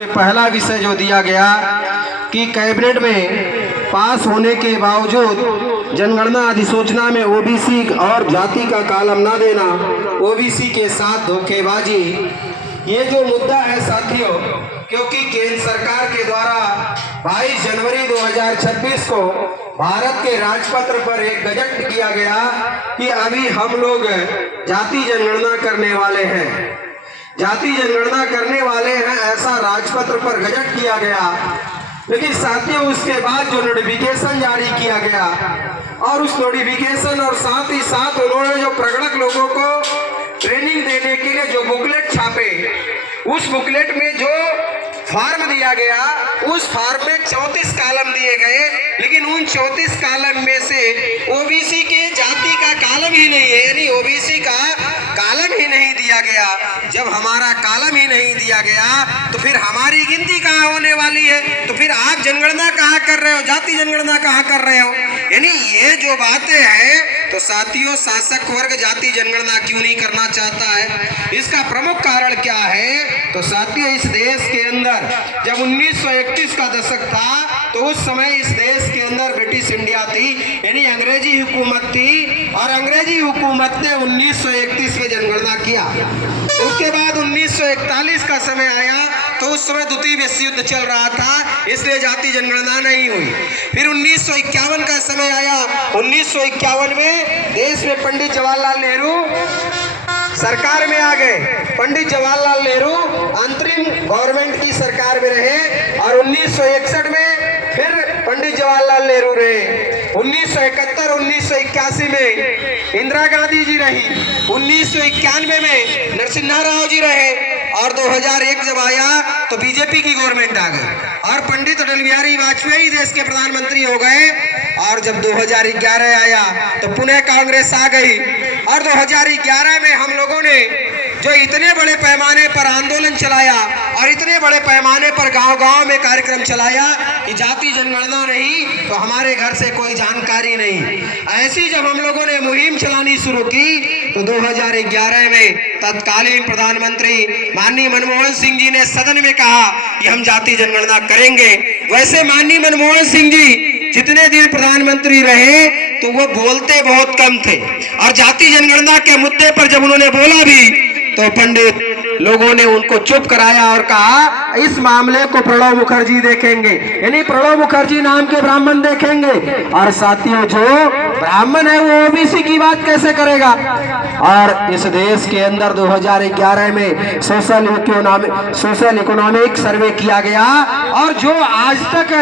पहला विषय जो दिया गया कि कैबिनेट में पास होने के बावजूद जनगणना अधिसूचना में ओबीसी और जाति का कॉलम न देना, ओबीसी के साथ धोखेबाजी, ये जो मुद्दा है साथियों, क्योंकि केंद्र सरकार के द्वारा 22 जनवरी 2026 को भारत के राजपत्र पर एक गजट किया गया कि अभी हम लोग जाति जनगणना करने वाले हैं, जाति जनगणना करने वाले हैं, ऐसा राजपत्र पर गजट किया गया। लेकिन साथियों उसके बाद जो नोटिफिकेशन जारी किया गया और उस नोटिफिकेशन और साथ ही साथ उन्होंने जो प्रगणक लोगों को ट्रेनिंग देने के लिए जो बुकलेट छापे, उस बुकलेट में जो फॉर्म दिया गया, उस फॉर्म में 34 कॉलम दिए गए, लेकिन उन 34 कॉलम में से ओबीसी के जाति का कॉलम ही नहीं है, यानी ओबीसी का कॉलम ही नहीं दिया गया। जब हमारा कॉलम ही नहीं दिया गया तो फिर हमारी गिनती कहाँ होने वाली है? तो फिर आप जनगणना कहाँ कर रहे हो, जाति जनगणना कहाँ कर रहे हो? यानी ये जो बातें हैं, तो साथियों शासक वर्ग जाति जनगणना क्यों नहीं करना चाहता है? इसका प्रमुख कारण क्या है? तो साथियों इस देश के अंदर जब 1931 का दशक था, तो उस समय इस देश के अंदर ब्रिटिश इंडिया थी, यानी अंग्रेजी हुकूमत थी, और अंग्रेजी हुकूमत ने 1931 में जनगणना किया। उसके बाद 1941 का समय आया, तो उस समय द्वितीय विश्व युद्ध चल रहा था, इसलिए जाति जनगणना नहीं हुई। फिर 1951 का समय आया, 1951 में देश में पंडित जवाहरलाल नेहरू सरकार में आ गए। पंडित जवाहरलाल नेहरू अंतरिम गवर्नमेंट की सरकार में रहे, और 1961 में फिर पंडित जवाहरलाल नेहरू रहे। 1971 1981 में इंदिरा गांधी जी रही, 1991 में नरसिम्हा राव जी रहे, और 2001 जब आया तो बीजेपी की गवर्नमेंट आ गई और पंडित अटल बिहारी वाजपेयी देश के प्रधानमंत्री हो गए। और जब 2011 आया तो पुनः कांग्रेस आ गई, और 2011 में हम लोगों ने जो इतने बड़े पैमाने पर आंदोलन चलाया और इतने बड़े पैमाने पर गांव-गांव में कार्यक्रम चलाया कि जाति जनगणना नहीं तो हमारे घर से कोई जानकारी नहीं, ऐसी जब हम लोगों ने मुहिम चलानी शुरू की तो 2011 में तत्कालीन प्रधानमंत्री माननीय मनमोहन सिंह जी ने सदन में कहा कि हम जाति जनगणना करेंगे। वैसे माननीय मनमोहन सिंह जी जितने दिन प्रधानमंत्री रहे तो वो बोलते बहुत कम थे, और जाति जनगणना के मुद्दे पर जब उन्होंने बोला भी तो पंडित लोगों ने उनको चुप कराया और कहा इस मामले को प्रणब मुखर्जी देखेंगे, यानी प्रणब मुखर्जी नाम के ब्राह्मण देखेंगे। और साथियों जो ब्राह्मण है वो ओबीसी की बात कैसे करेगा? और इस देश के अंदर 2011 में सोशल इकोनॉमिक सर्वे किया गया, और जो आज तक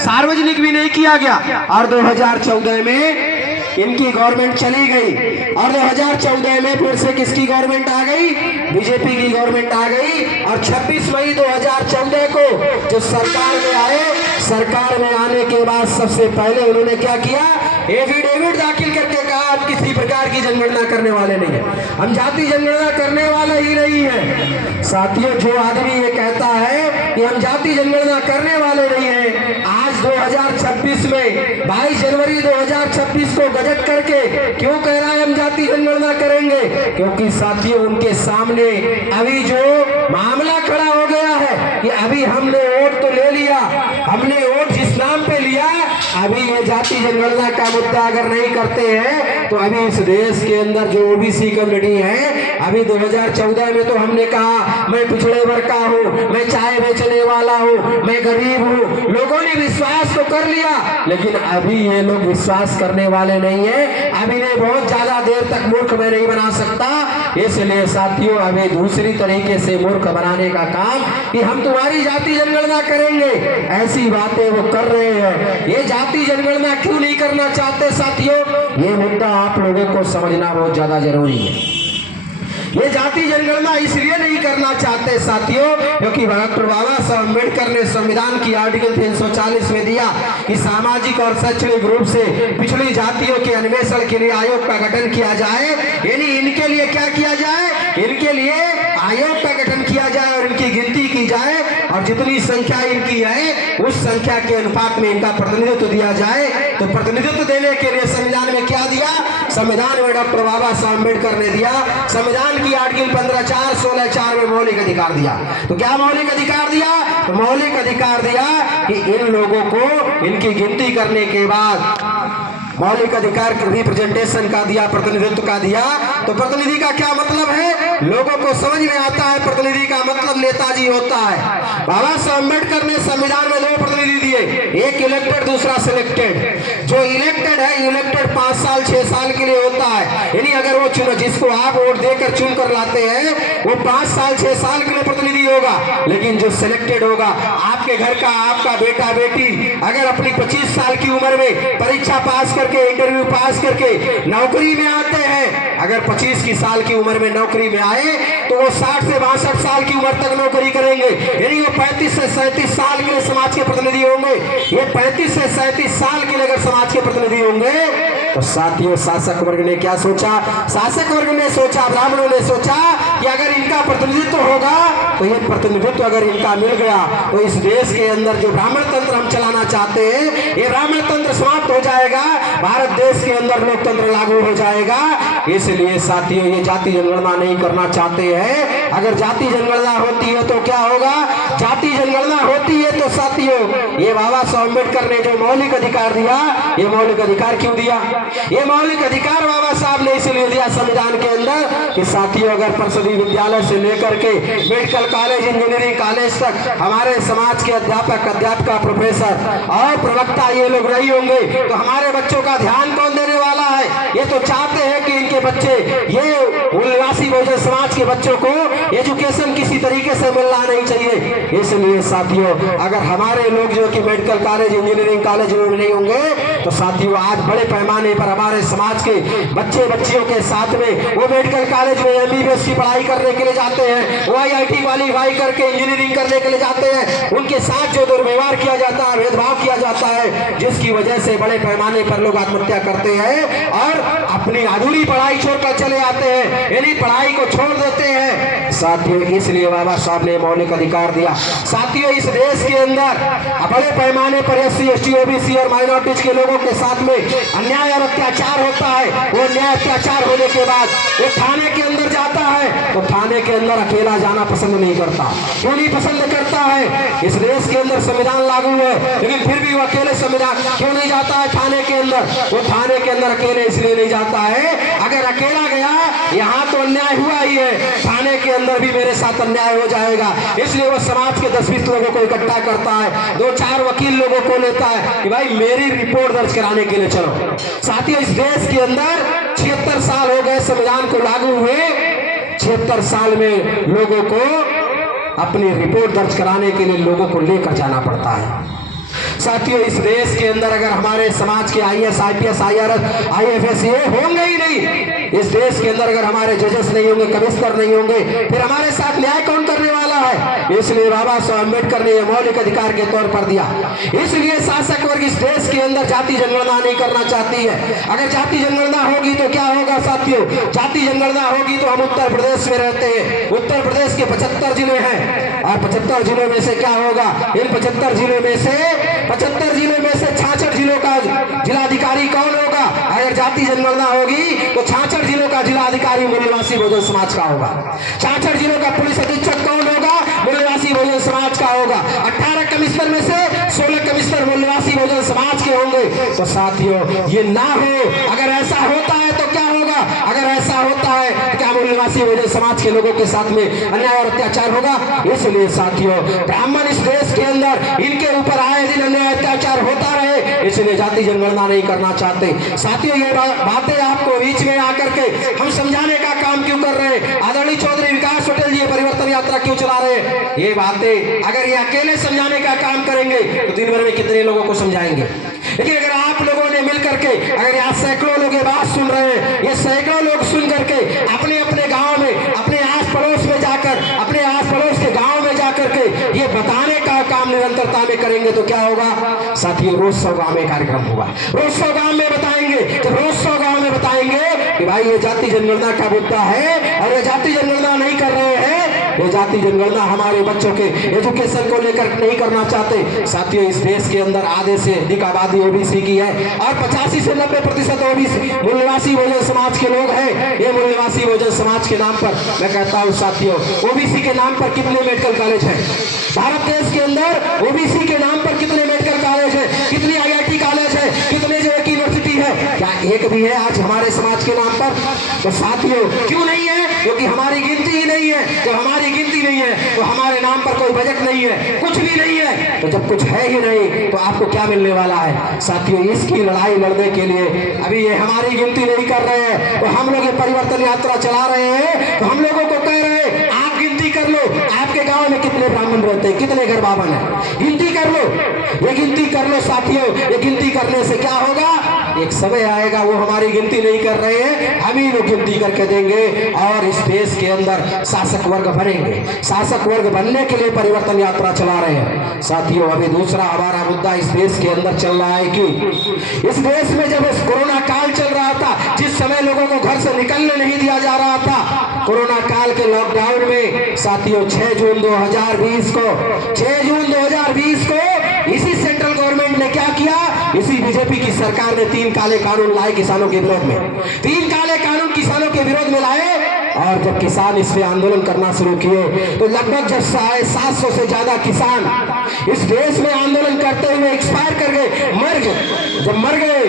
सार्वजनिक भी नहीं किया गया। और 2014 में इनकी गवर्नमेंट चली गई, और 2014 में फिर से किसकी गवर्नमेंट आ गई? बीजेपी की गवर्नमेंट आ गई। और 26 मई 2014 को जो सरकार में आए, सरकार में आने के बाद सबसे पहले उन्होंने क्या किया? एफिडेविट दाखिल करके कहा हम किसी प्रकार की जनगणना करने वाले नहीं है, हम जाति जनगणना करने वाले ही नहीं है। साथियों जो आदमी ये कहता है कि हम जाति जनगणना करने वाले नहीं है, आज 2026 में 22 जनवरी 2026 को गजट करके क्यों कह रहा है हम जाति जनगणना करेंगे? क्योंकि साथियों उनके सामने अभी जो मामला खड़ा हो गया है कि अभी हमने वोट तो ले लिया, हमने वोट जिस नाम पे लिया, अभी ये जाति जनगणना का मुद्दा अगर नहीं करते हैं तो अभी इस देश के अंदर जो ओबीसी कम्युनिटी है, अभी 2014 में तो हमने कहा मैं पिछड़े वर्ग का हूँ, मैं चाय बेचने वाला हूँ, मैं गरीब हूँ, लोगों ने विश्वास तो कर लिया, लेकिन अभी ये लोग विश्वास करने वाले नहीं है। अभी ने बहुत ज्यादा देर तक मूर्ख में नहीं बना सकता, इसलिए साथियों अभी दूसरी तरीके से मूर्ख बनाने का काम कि हम तुम्हारी जाति जनगणना करेंगे, ऐसी बातें वो कर रहे हैं। ये जाति जनगणना क्यों नहीं करना चाहते साथियों? ये मुद्दा आप लोगों को समझना बहुत ज्यादा जरूरी है। ये जाति जनगणना इसलिए नहीं करना चाहते साथियों क्योंकि डॉक्टर बाबा साहब अम्बेडकर ने संविधान की आर्टिकल 340 में दिया कि सामाजिक और शैक्षणिक रूप से पिछड़ी जातियों के अन्वेषण के लिए आयोग का गठन किया जाए, यानी इनके लिए क्या किया जाए? इनके लिए आयोग का गठन किया जाए और इनकी गिनती की जाए, और जितनी संख्या इनकी है उस संख्या के अनुपात में इनका प्रतिनिधित्व दिया जाए। तो प्रतिनिधित्व देने के लिए संविधान में क्या दिया? संविधान में डॉक्टर बाबा साहब अम्बेडकर ने दिया, संविधान की आर्टिकल 15(4), 16(4) में मौलिक अधिकार दिया। तो क्या मौलिक अधिकार दिया? तो मौलिक अधिकार दिया कि इन लोगों को इनकी गिनती करने के बाद मौलिक अधिकार रिप्रेजेंटेशन का दिया, प्रतिनिधित्व का दिया। तो प्रतिनिधि का क्या मतलब है? लोगों को समझ में आता है प्रतिनिधि का मतलब नेताजी होता है। बाबा साहब अम्बेडकर ने संविधान में 2 प्रतिनिधि दिए, एक इलेक्टेड, दूसरा सिलेक्टेड। जो इलेक्टेड है, इलेक्टेड 5 साल 6 साल के लिए होता है, यानी अगर वो चुनो जिसको आप वोट देकर चुन कर लाते हैं वो 5 साल 6 साल के लिए प्रतिनिधि होगा। लेकिन जो सिलेक्टेड होगा, आपके घर का आपका बेटा बेटी अगर अपनी 25 साल की उम्र में परीक्षा पास करके, इंटरव्यू पास करके नौकरी में आते हैं, अगर 25 की साल की उम्र में नौकरी में आए तो वो 60 से 62 साल की उम्र तक नौकरी करेंगे, यानी वो 35 से 37 साल के लिए समाज के प्रतिनिधि होंगे। ये 35 से 37 साल के लिए अगर समाज के प्रतिनिधि होंगे तो साथियों शासक वर्ग ने क्या सोचा? शासक वर्ग ने सोचा, ब्राह्मणों ने सोचा कि अगर इनका प्रतिनिधित्व होगा तो ये प्रतिनिधित्व अगर इनका मिल गया तो इस देश के अंदर जो ब्राह्मण तंत्र हम चलाना चाहते हैं ये ब्राह्मण तंत्र समाप्त हो जाएगा, भारत देश के अंदर लोकतंत्र लागू हो जाएगा। इसलिए साथियों ये जाति जनगणना नहीं करना चाहते हैं। अगर जाति जनगणना होती है तो क्या होगा? जाति जनगणना होती है तो साथियों ये बाबा साहब अम्बेडकर ने जो मौलिक अधिकार दिया, ये मौलिक अधिकार क्यों दिया? ये मौलिक अधिकार बाबा साहब ने इसलिए दिया संविधान के अंदर कि साथियों अगर परिषदीय विद्यालय से लेकर के मेडिकल कॉलेज, इंजीनियरिंग कॉलेज तक हमारे समाज के अध्यापक, अध्यापिका, प्रोफेसर और प्रवक्ता ये लोग नहीं होंगे तो हमारे बच्चों का ध्यान कौन देने वाला है? ये तो चाहते हैं कि इनके बच्चे, ये निवासी बहुजन समाज के बच्चों को एजुकेशन किसी तरीके से मिलना नहीं चाहिए। इसलिए साथियों अगर हमारे लोग जो कि मेडिकल कॉलेज, इंजीनियरिंग कॉलेज में नहीं होंगे तो साथियों आज बड़े पैमाने पर हमारे समाज के बच्चे बच्चियों के साथ में वो मेडिकल कॉलेज में MBBS की पढ़ाई करने के लिए जाते हैं, वो IIT क्वालीफाई करके इंजीनियरिंग करने के लिए जाते हैं, उनके साथ जो दुर्व्यवहार किया जाता है, भेदभाव किया जाता है, जिसकी वजह से बड़े पैमाने पर लोग आत्महत्या करते हैं और अपनी अधूरी पढ़ाई छोड़कर चले आते हैं, यानी पढ़ाई को छोड़ देते हैं। साथियों इसलिए बाबा साहब ने मौलिक अधिकार दिया। साथियों इस देश के अंदर बड़े पैमाने पर SC, ST, OBC और माइनॉरिटीज के लोगों के साथ में अन्याय और अत्याचार होता है। वो अन्याय अत्याचार होने के बाद वो थाने के अंदर जाता है तो थाने के अंदर अकेला जाना पसंद नहीं करता। क्यों नहीं पसंद करता है? इस देश के अंदर संविधान लागू है लेकिन फिर भी वो अकेले संविधान क्यों नहीं जाता है थाने के अंदर? वो थाने के अंदर अकेले इसलिए नहीं जाता है, अगर अकेला गया यहाँ तो अन्याय हुआ ही है, थाने के अंदर भी मेरे साथ अन्याय हो जाएगा, इसलिए वो समाज के 10-20 लोगों को इकट्ठा करता है, 2-4 वकील लोगों को लेता है कि भाई मेरी रिपोर्ट दर्ज कराने के लिए चलो। साथियों इस देश के अंदर 76 साल हो गए संविधान को लागू हुए, 76 साल में लोगों को अपनी रिपोर्ट दर्ज कराने के लिए लोगों को लेकर जाना पड़ता है। साथियों इस देश के अंदर अगर हमारे समाज के IAS, IPS, IRS, IFS ये होंगे ही नहीं, इस देश के अंदर अगर हमारे जजेस नहीं होंगे, कमिश्नर नहीं होंगे, फिर हमारे साथ न्याय कौन करने वाला है? इसलिए बाबा साहब अम्बेडकर ने यह मौलिक अधिकार के तौर पर दिया। इसलिए शासक वर्ग इस देश के अंदर जाति जनगणना नहीं करना चाहती है। अगर जाति जनगणना होगी तो क्या होगा साथियों? जाति जनगणना होगी तो हम उत्तर प्रदेश में रहते हैं, उत्तर प्रदेश के 75 जिले हैं और 75 जिलों में से क्या होगा? इन 75 जिलों में से 66 जिलों का जिलाधिकारी कौन होगा? अगर जाति जनगणना होगी तो 66 जिलों का जिलाधिकारी मूल्यवासी बहुजन समाज का होगा। 66 जिलों का पुलिस अधीक्षक कौन होगा? मूल्यवासी बहुजन समाज का होगा। 18 कमिश्नर में से 16 कमिश्नर मूल्यवासी बहुजन समाज के होंगे। तो साथियों ये ना हो, अगर ऐसा होता है तो क्या होगा? अगर ऐसा होता है तो क्या मूल्यवासी बहुजन समाज के लोगों के साथ में अन्याय और अत्याचार होगा? इसलिए साथियों ब्राह्मण इस देश के अंदर इनके ऊपर आए दिन अन्याय अत्याचार होता रहे, इसलिए जाति जनगणना नहीं करना चाहते। साथियों ये बातें आपको बीच में आकर के हम समझाने का काम क्यों कर रहे हैं? आदरणीय चौधरी विकास पटेल जी परिवर्तन यात्रा क्यों चला रहे हैं? ये बातें अगर ये अकेले समझाने का काम करेंगे तो दिन भर में कितने लोगों को समझाएंगे? लेकिन अगर आप लोगों ने मिल करके, अगर यहाँ सैकड़ों लोग ये बात सुन रहे हैं, ये सैकड़ों लोग सुन करके अपने अपने गांव में, अपने आस पड़ोस में जाकर, अपने आस पड़ोस के गांव में जाकर के ये बताने का काम निरंतरता में करेंगे तो क्या होगा साथियों? रोज 100 गांव में कार्यक्रम होगा, रोज 100 गांव में बताएंगे, तो रोज 100 गांव में बताएंगे कि भाई ये जाति जनगणना का मुद्दा है और ये जाति जनगणना नहीं कर रहे हैं, ये जाति जनगणना हमारे बच्चों के एजुकेशन को लेकर नहीं करना चाहते। साथियों, इस देश के अंदर आधे से अधिक आबादी ओबीसी की है और 85 से 90% ओबीसी मूल्यवासी बहुजन समाज के लोग हैं। ये मूल्यवासी बहुजन समाज के नाम पर मैं कहता हूँ साथियों, ओबीसी के नाम पर कितने मेडिकल कॉलेज हैं भारत देश के अंदर? ओबीसी के नाम पर कितने मेडिकल कॉलेज है, कितनी IIT कॉलेज है, कितने जो यूनिवर्सिटी है? क्या एक भी है आज हमारे समाज के नाम पर? तो साथियों, क्यों नहीं है? क्योंकि हमारी गिनती ही नहीं है। जब हमारी गिनती नहीं है तो हमारे नाम पर कोई बजट नहीं है, कुछ भी नहीं है। तो जब कुछ है ही नहीं तो आपको क्या मिलने वाला है? साथियों, इसकी लड़ाई लड़ने के लिए अभी ये हमारी गिनती नहीं कर रहे हैं, तो हम लोग ये परिवर्तन यात्रा चला रहे हैं। तो हम लोगों को कह रहे हैं आप गिनती कर लो, आपके गांव में कितने ब्राह्मण रहते हैं, कितने घर बावन है, गिनती कर लो, ये गिनती कर लो। साथियों, ये गिनती करने से क्या होगा? एक समय आएगा वो हमारी गिनती नहीं कर रहे हैं, हम ही लोग गिनती करके देंगे और इस देश के अंदर शासक वर्ग बनेंगे। शासक वर्ग बनने के लिए परिवर्तन यात्रा चला रहे हैं। साथियों, अभी दूसरा हमारा मुद्दा इस देश के अंदर चल रहा है कि इस देश में जब इस कोरोना काल चल रहा था, जिस समय लोगों को घर से निकलने नहीं दिया जा रहा था, कोरोना काल के लॉकडाउन में साथियों 6 जून 2020 को इसी सेंट्रल गवर्नमेंट ने क्या किया? इसी बीजेपी की सरकार ने 3 काले कानून लाए किसानों के विरोध में। 3 काले कानून किसानों के विरोध में लाए और जब किसान इस पे आंदोलन करना शुरू किए तो लगभग जब 750 से ज्यादा किसान इस देश में आंदोलन करते हुए एक्सपायर कर गए, मर गए। जब मर गए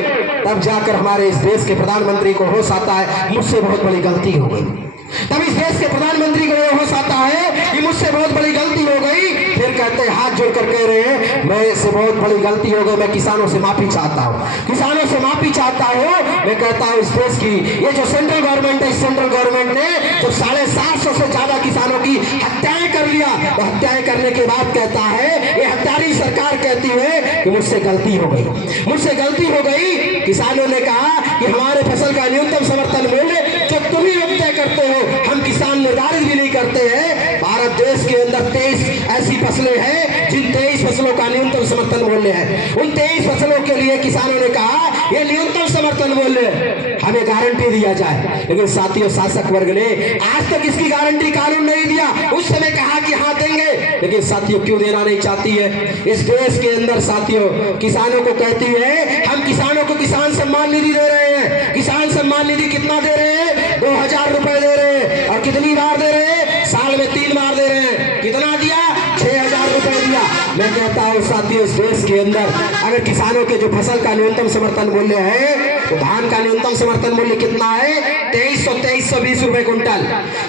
तब जाकर हमारे इस देश के प्रधानमंत्री को होश आता है मुझसे बहुत बड़ी गलती हो गई। तब इस देश के प्रधानमंत्री को यह होश आता है कि मुझसे बहुत बड़ी गलती हो गई। फिर कहते हैं, हाथ जोड़कर कह रहे हैं मैं से बहुत बड़ी गलती हो गई, मैं किसानों से माफी चाहता हूँ, किसानों से माफी चाहता हूँ। मैं कहता हूँ इस देश की ये जो सेंट्रल गवर्नमेंट है, इस सेंट्रल गवर्नमेंट ने जो 750 से ज्यादा किसानों की हत्याएं कर लिया, तो हत्याएं करने के बाद कहता है, ये हत्यारी सरकार कहती है कि मुझसे गलती हो गई, मुझसे गलती हो गई। किसानों ने कहा कि हमारे फसल का न्यूनतम समर्थन मूल्य जो तुम ही तय करते हो, हम किसान निर्धारित भी नहीं करते हैं। भारत देश के अंदर 23 ऐसी फसलें हैं जिन 23 फसलों का न्यूनतम समर्थन मूल्य है। उन 23 फसलों के लिए किसानों ने कहा ये न्यूनतम समर्थन मूल्य हमें गारंटी दिया जाए। लेकिन साथियों, शासक वर्ग ने आज तक इसकी गारंटी कानून नहीं दिया। उस समय कहा कि हाँ देंगे, लेकिन साथियों क्यों देना नहीं चाहती है? इस देश के अंदर साथियों किसानों को कहती है हम किसानों को किसान सम्मान निधि दे रहे हैं। किसान सम्मान निधि कितना दे रहे हैं? 2000 रुपए दे रहे हैं। और कितनी बार दे रहे हैं? साल में 3 बार दे रहे हैं। कितना दिया? 6000 रुपए दिया। मैं कहता हूँ साथियों, इस देश के अंदर अगर किसानों के जो फसल का न्यूनतम समर्थन मूल्य है, तो धान का न्यूनतम समर्थन मूल्य कितना है? 2320 रुपए कुंटल।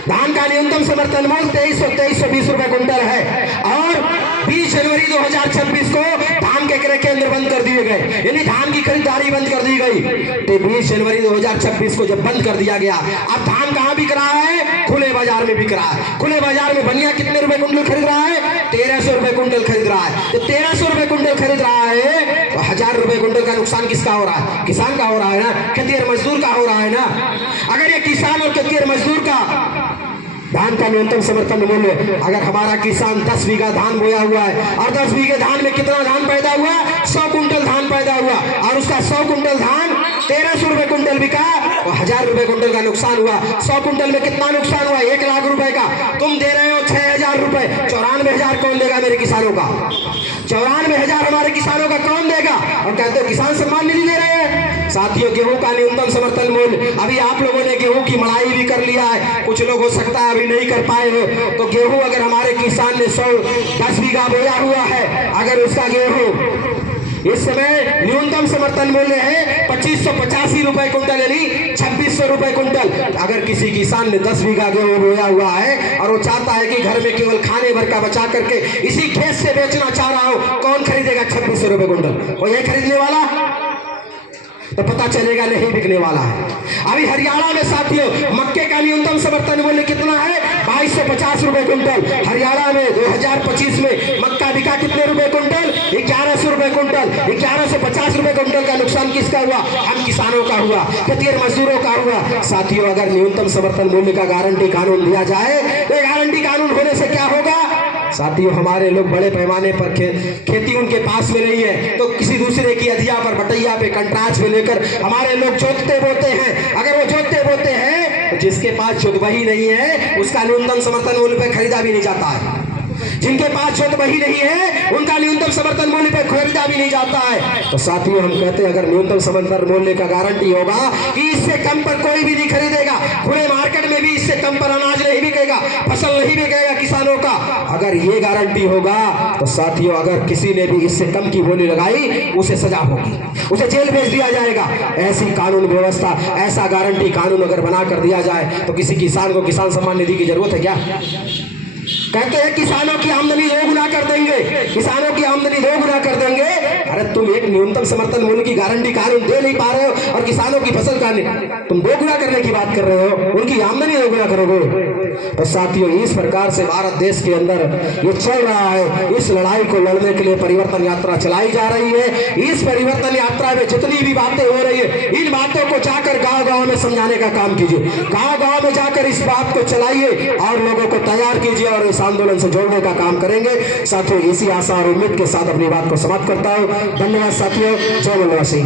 धान का न्यूनतम समर्थन मूल्य 2320 रुपए कुंटल है। और 20 जनवरी 2026 को धान के क्रय केंद्र बंद कर दिए गए, यानी धान की खरीदारी बंद कर दी गई। तो 20 जनवरी 2026 को जब बंद कर दिया गया, अब धान कहाँ बिक रहा है? खुले बाजार में बिक रहा है। खुले बाजार में बनिया कितने रुपए कुंटल खरीद रहा है? 1300 रुपए कुंटल खरीद रहा है। तो 1300 रुपए कुंटल खरीद रहा है तो 1000 रुपए कुंटल का नुकसान किसका हो रहा है? किसान का हो रहा है ना, खेतिहर मजदूर का हो रहा है ना। अगर ये किसान और खेतिहर मजदूर का धान का न्यूनतम समर्थन मूल्य, अगर हमारा किसान 10 बीघा धान बोया हुआ है और 10 बीघे धान में कितना धान पैदा हुआ? 100 कुंटल धान पैदा हुआ और उसका 100 कुंटल धान 1300 रुपए कुंटल बिका तो 1000 रुपए कुंटल का नुकसान हुआ। 100 कुंटल में कितना नुकसान हुआ? 1 लाख रुपए का। तुम दे रहे हो 6000 रुपए, 94,000 कौन देगा मेरे किसानों का? 94,000 हमारे किसानों का कौन देगा? और कहते हो किसान सम्मान निधि दे रहे हैं। साथियों, गेहूं का न्यूनतम समर्थन मूल्य, अभी आप लोगों ने गेहूं की मड़ाई भी कर लिया है, कुछ लोग हो सकता है अभी नहीं कर पाए हो। तो गेहूं अगर हमारे किसान ने 10 बीघा बोया हुआ है, अगर उसका गेहूं इस समय न्यूनतम समर्थन मूल्य है 2585 रुपए कुंटल, यानी 2600 रुपए कुंटल। अगर किसी किसान ने 10 बीघा गेहूं बोया हुआ है और वो चाहता है कि घर में केवल खाने भर का बचा करके इसी खेत से बेचना चाह रहा हो, कौन खरीदेगा 2600 रुपए कुंटल? वो यही खरीदने वाला? तो पता चलेगा नहीं बिकने वाला है। अभी हरियाणा में साथियों मक्के का न्यूनतम समर्थन मूल्य कितना है? 2250 रुपए कुंटल। हरियाणा में 2025 में मक्का बिका कितने रुपए कुंटल? 1100 रुपए कुंटल। 1150 रुपए कुंटल का नुकसान किसका हुआ? हम किसानों का हुआ, खेतिहर मजदूरों का हुआ। साथियों, अगर न्यूनतम समर्थन मूल्य का गारंटी कानून दिया जाए तो गारंटी कानून होने से क्या होगा? साथियों, हमारे लोग बड़े पैमाने पर खेती उनके पास में नहीं है, तो किसी दूसरे की अधिया पर, बटैया पे, कंट्राच पे लेकर हमारे लोग जोतते बोते हैं। अगर वो जोतते बोते हैं तो जिसके पास जुत वही नहीं है उसका न्यूनतम समर्थन मूल्य पे खरीदा भी नहीं जाता है। जिनके पास जुत वही नहीं है उनका न्यूनतम समर्थन मूल्य पे खरीदा भी नहीं जाता है। तो साथियों हम कहते हैं अगर न्यूनतम समर्थन मूल्य का गारंटी होगा कि इससे कम पर कोई भी नहीं खरीदेगा, खुले मार्केट में भी इससे कम पर अनाज नहीं बिकेगा, फसल नहीं बिकेगा किसानों का, अगर ये गारंटी होगा तो साथियों अगर किसी ने भी इससे कम की बोली लगाई उसे सजा होगी, उसे जेल भेज दिया जाएगा। ऐसी कानून व्यवस्था, ऐसा गारंटी कानून अगर बना कर दिया जाए तो किसी किसान को किसान सम्मान निधि की जरूरत है क्या? कहते हैं किसानों की आमदनी 2 गुना कर देंगे, किसानों की आमदनी 2 गुना कर देंगे। अरे तुम एक न्यूनतम समर्थन मूल्य की गारंटी कानून दे नहीं पा रहे हो और किसानों की फसल का तुम 2 गुना करने की बात कर रहे हो, उनकी आमदनी 2 गुना करोगे। तो साथियों इस प्रकार से भारत देश के अंदर ये चल रहा है। इस लड़ाई को लड़ने के लिए परिवर्तन यात्रा चलाई जा रही है। इस परिवर्तन यात्रा में जितनी भी बातें हो रही है इन बातों को जाकर गांव-गांव में समझाने का काम कीजिए, गांव-गांव में जाकर इस बात को चलाइए और लोगों को तैयार कीजिए और इस आंदोलन से जोड़ने का काम करेंगे। साथियों इसी आशा और उम्मीद के साथ अपनी बात को समाप्त करता हूं। धन्यवाद साथियों, जय वनवासी।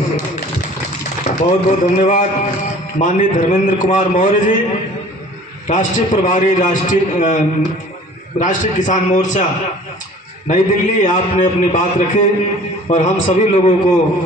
बहुत बहुत धन्यवाद माननीय धर्मेंद्र कुमार मौर्य जी, राष्ट्रीय प्रभारी राष्ट्रीय किसान मोर्चा नई दिल्ली। आपने अपनी बात रखी और हम सभी लोगों को